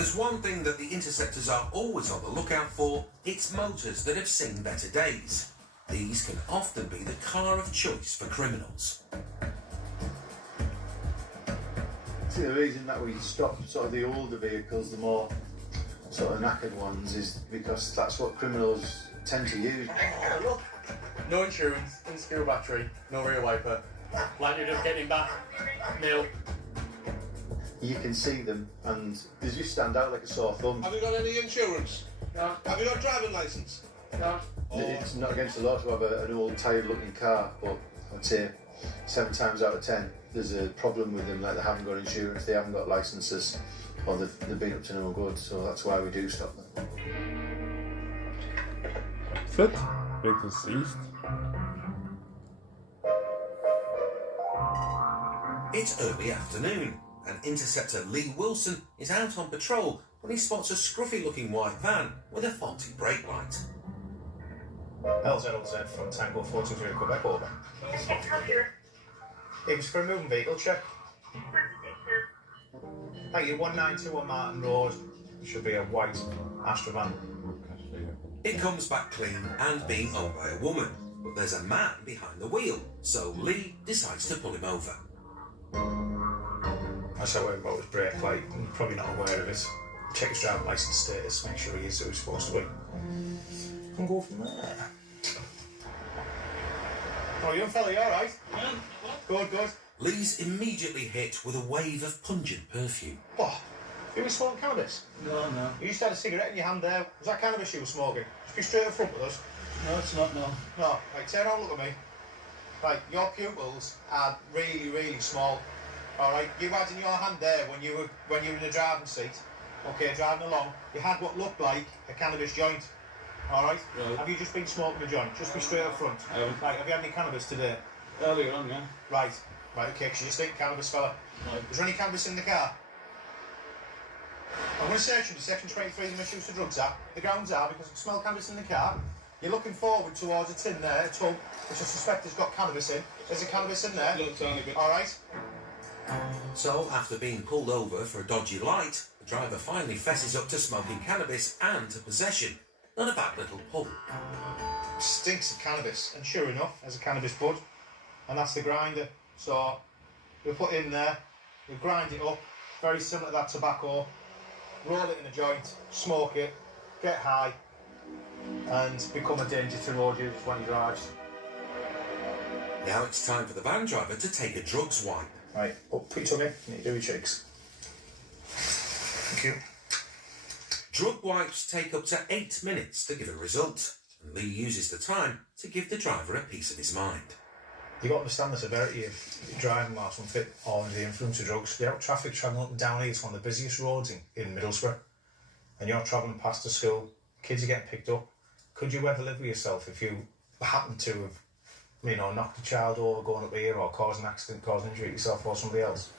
there's one thing that the interceptors are always on the lookout for. It's motors that have seen better days. These can often be the car of choice for criminals. See, the reason that we stop sort of the older vehicles, the more sort of knackered ones, is because that's what criminals tend to use. Look, no insurance, insecure battery, no rear wiper. Like you're just getting back, nil. You can see them and they just stand out like a sore thumb. Have you got any insurance? No. Have you got a driving licence? No. It's not against the law to have an old tired looking car, but I'd say 7 times out of 10 there's a problem with them, like they haven't got insurance, they haven't got licences, or they've been up to no good, so that's why we do stop them. Fit, vehicle seized. It's early afternoon, and Interceptor Lee Wilson is out on patrol when he spots a scruffy-looking white van with a faulty brake light. LZLZ from Tango 423 Quebec, over. It was for a moving vehicle check. Thank you, 192 on Martin Road. It should be a white Astra van. It comes back clean and being owned by a woman, but there's a man behind the wheel, so Lee decides to pull him over. I said worried about his brake light, and probably not aware of it. Check his driving licence status, make sure he is who he's supposed to be. And go from there. Oh, young fella, you alright? Yeah. Good, good. Lee's immediately hit with a wave of pungent perfume. What? You been smoking cannabis? No. You used to have a cigarette in your hand there. Was that cannabis you were smoking? Just be straight up front with us. No, it's not, no. No, right, turn around, look at me. Right, your pupils are really, really small. Alright, you had in your hand there when you were in the driving seat, okay, driving along, you had what looked like a cannabis joint. Alright? Right. Have you just been smoking a joint? Just be straight up front. Right, have you had any cannabis today? Earlier on, yeah. Right, okay, because you stink cannabis fella. Right. Is there any cannabis in the car? I'm going to search you to section 23 of the Misuse of Drugs Act. The grounds are because I can smell cannabis in the car. You're looking forward towards a tin there, a tub, which I suspect has got cannabis in. Is there cannabis in there? Looks only good. Alright. So, after being pulled over for a dodgy light, the driver finally fesses up to smoking cannabis and to possession. Not a bad little pull. Stinks of cannabis, and sure enough, there's a cannabis bud, and that's the grinder. So we put in there, we grind it up, very similar to that tobacco, roll it in a joint, smoke it, get high, and become a danger to road use when he drives. Now it's time for the van driver to take a drugs wipe. Right, up, put your tummy, you need to do your cheeks. Thank you. Drug wipes take up to 8 minutes to give a result, and Lee uses the time to give the driver a piece of his mind. You've got to understand the severity of driving whilst unfit or under the influence of drugs. You're out traffic travelling up and down here, it's one of the busiest roads in Middlesbrough, and you're travelling past the school, kids are getting picked up. Could you ever live with yourself if you happen to have, you know, knocked a child over going up here, or caused an accident, caused injury to yourself or somebody else?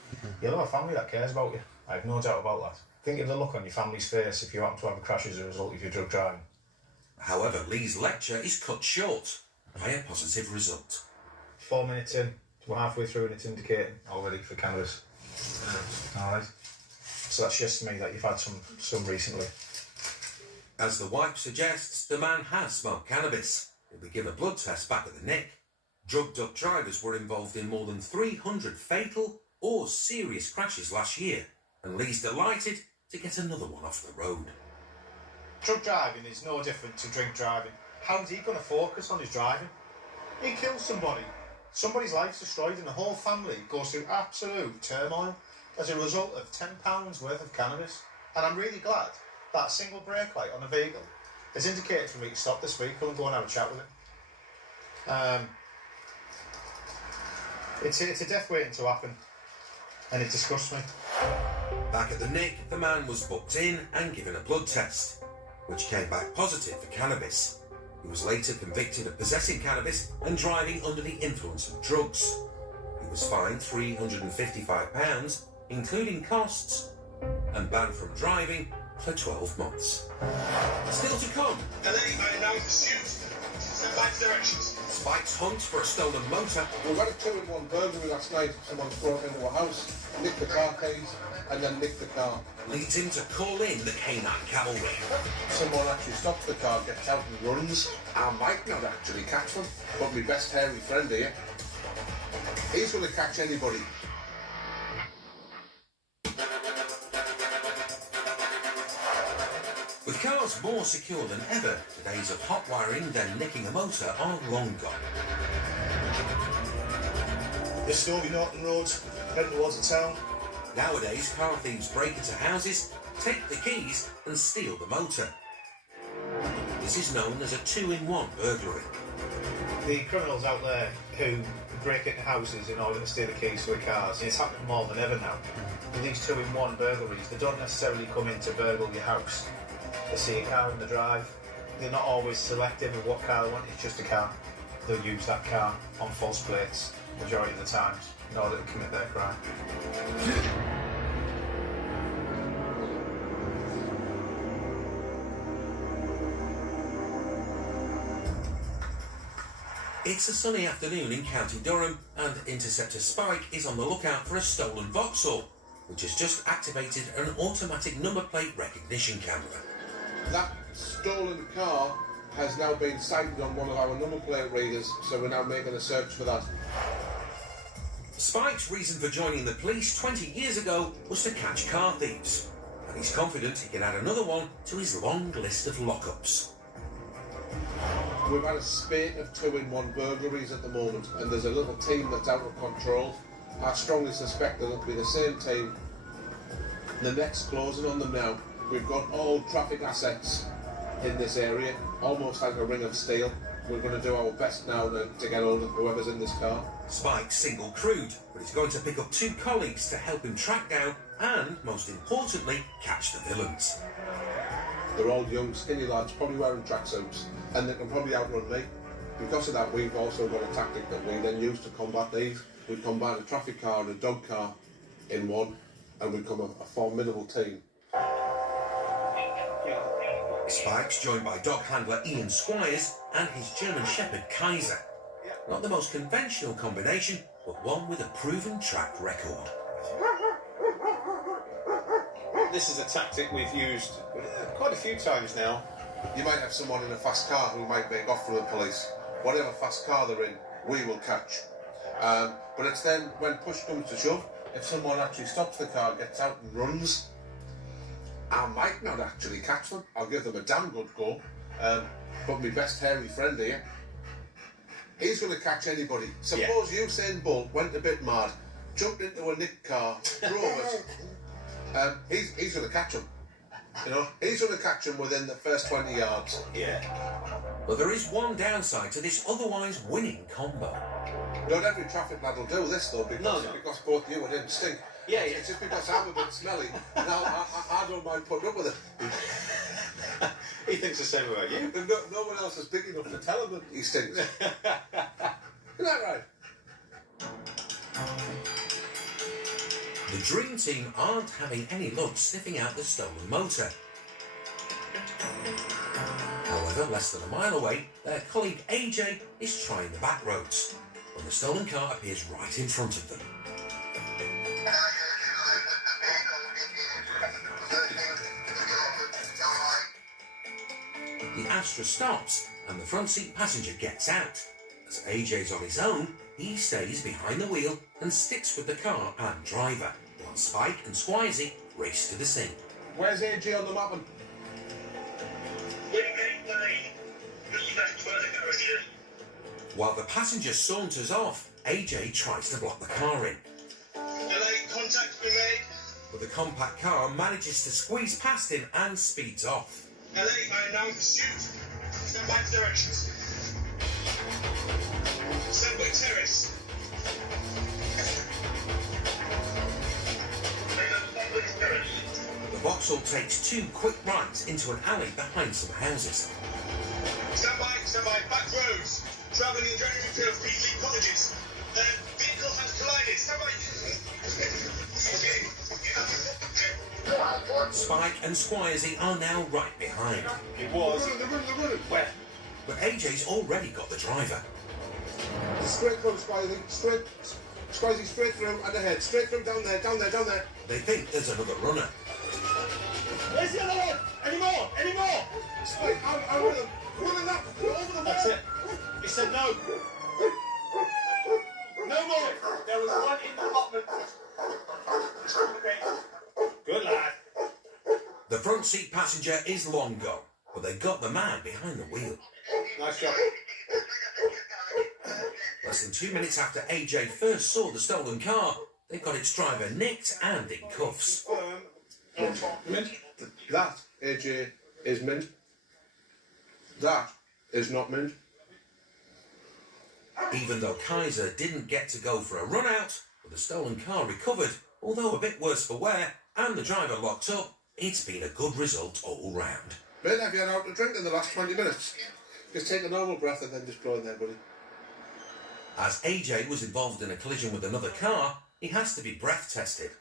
You'll have a family that cares about you. I have no doubt about that. Think of the look on your family's face if you happen to have a crash as a result of your drug driving. However, Lee's lecture is cut short by a positive result. 4 minutes in, we're halfway through and it's indicating already for cannabis. Alright. So that's just to me that you've had some recently. As the wipe suggests, the man has smoked cannabis. He'll be given a blood test back at the Nick. Drugged-up drivers were involved in more than 300 fatal or serious crashes last year, and Lee's delighted to get another one off the road. Drug driving is no different to drink driving. How's he going to focus on his driving? He kills somebody. Somebody's life's destroyed and the whole family goes through absolute turmoil as a result of £10 worth of cannabis. And I'm really glad that single brake light on a vehicle has indicated for me to stop this vehicle and go and have a chat with him. It's a death waiting to happen, and it disgusts me. Back at the Nick, the man was booked in and given a blood test, which came back positive for cannabis. He was later convicted of possessing cannabis and driving under the influence of drugs. He was fined £355, including costs, and banned from driving for 12 months. Still to come. And then he now pursues. Send back directions. Spike's hunt for a stolen motor We've had a 2-in-1 burglary last night. Someone's broke into a house, nicked the car keys, and then nicked the car. leads him to call in the canine cavalry. Someone actually stops the car, gets out and runs. I might not actually catch them, but my best hairy friend here, he's going to catch anybody. With cars more secure than ever, the days of hot wiring then nicking a motor are long gone. The Stovey Norton Road, heading towards the town. Nowadays, car thieves break into houses, take the keys and steal the motor. This is known as a 2-in-1 burglary. The criminals out there who break into houses in order to steal the keys to the cars, it's happening more than ever now. With these 2-in-1 burglaries, they don't necessarily come in to burgle your house. They see a car in the drive. They're not always selective of what car they want, it's just a car. They'll use that car on false plates majority of the times in order to commit their crime. It's a sunny afternoon in County Durham and Interceptor Spike is on the lookout for a stolen Vauxhall, which has just activated an automatic number plate recognition camera. That stolen car has now been sighted on one of our number plate readers, so we're now making a search for that. Spike's reason for joining the police 20 years ago was to catch car thieves, and he's confident he can add another one to his long list of lockups. We've had a spate of 2-in-1 burglaries at the moment, and there's a little team that's out of control. I strongly suspect that it'll be the same team. The net's closing on them now. We've got all traffic assets in this area, almost like a ring of steel. We're going to do our best now to get hold of whoever's in this car. Spike's single crewed, but he's going to pick up 2 colleagues to help him track down and, most importantly, catch the villains. They're all young, skinny lads, probably wearing tracksuits, and they can probably outrun me. Because of that, we've also got a tactic that we then use to combat these. We combine a traffic car and a dog car in one, and we become a formidable team. Spike's joined by dog handler Ian Squires and his German Shepherd Kaiser. Not the most conventional combination, but one with a proven track record. This is a tactic we've used quite a few times now. You might have someone in a fast car who might make off for the police. Whatever fast car they're in, we will catch. But it's then, when push comes to shove, if someone actually stops the car, gets out and runs, I might not actually catch them. I'll give them a damn good go. But my best hairy friend here, he's going to catch anybody. Suppose Usain Bolt went a bit mad, jumped into a nicked car, drove it. He's going to catch him. You know, he's going to catch him within the first 20 yards. Yeah. But there is one downside to this otherwise winning combo. Not every traffic lad will do this though, because both you and him stink. Yeah. It's just because I'm a bit smelly. And I don't mind putting up with it. He thinks the same about you. And no one else is big enough to tell him that he stinks. Isn't that right? The Dream Team aren't having any luck sniffing out the stolen motor. However, less than a mile away, their colleague AJ is trying the back roads, when the stolen car appears right in front of them. The Astra stops and the front seat passenger gets out. As AJ's on his own, he stays behind the wheel and sticks with the car and driver, while Spike and Squizey race to the scene. Where's AJ on the map? Wingate Lane, just left where the garage is. While the passenger saunters off, AJ tries to block the car in. Delay, contact's been made. But the compact car manages to squeeze past him and speeds off. LA, I am now in pursuit. Stand by for directions. Sandwich Terrace. The Vauxhall takes 2 quick rides into an alley behind some houses. Stand by, back roads. Travelling in January field, Greenleaf Colleges. Vehicle has collided. Stand by. Spike and Squizey are now right behind. It was. They're running. Where? But AJ's already got the driver. Straight through, Spivey. Straight. Spivey, straight through and ahead. Straight through, down there, down there, down there. They think there's another runner. Where's the other one? Any more? Any more? Spivey, I'm with them. Running that over the That's wall. it. He said no. No more. There was one in the allotment. Good lad. The front seat passenger is long gone, but they got the man behind the wheel. Nice job. Less than 2 minutes after AJ first saw the stolen car, they got its driver nicked and in cuffs. Mint. That, AJ, is mint. That is not mint. Even though Kaiser didn't get to go for a run out, with the stolen car recovered, although a bit worse for wear, and the driver locked up, it's been a good result all round. Ben, have you had out to drink in the last 20 minutes? Just take a normal breath and then just blow in there, buddy. As AJ was involved in a collision with another car, he has to be breath tested.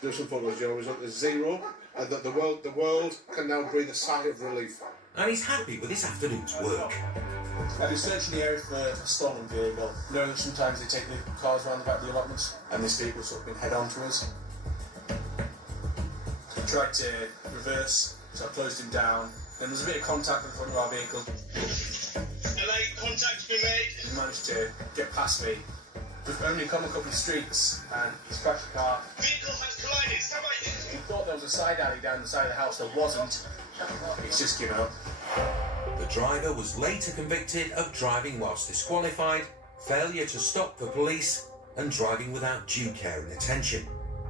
Do some photos, Joe. Result is 0, and that the world can now breathe a sigh of relief. And he's happy with his afternoon's work. I've been searching the area for a stolen vehicle. Knowing that sometimes they take the cars around the back of the allotments, and this vehicle's sort of been head on to us. I tried to reverse, so I closed him down. Then there's a bit of contact in front of our vehicle. LA, contact's been made. He managed to get past me. We've only come a couple of streets, and he's crashed the car. Vehicle has collided. Stand by. We thought there was a side alley down the side of the house. There wasn't. He's just given up. The driver was later convicted of driving whilst disqualified, failure to stop for police, and driving without due care and attention.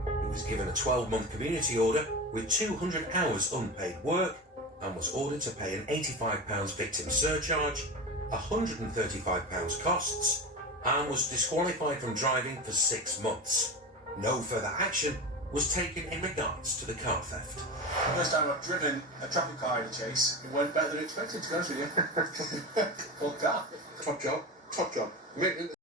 He was given a 12-month community order with 200 hours unpaid work and was ordered to pay an £85 victim surcharge, £135 costs, and was disqualified from driving for 6 months. No further action was taken in regards to the car theft. The first time I've driven a traffic car in a chase, it went better than expected, to be honest with you.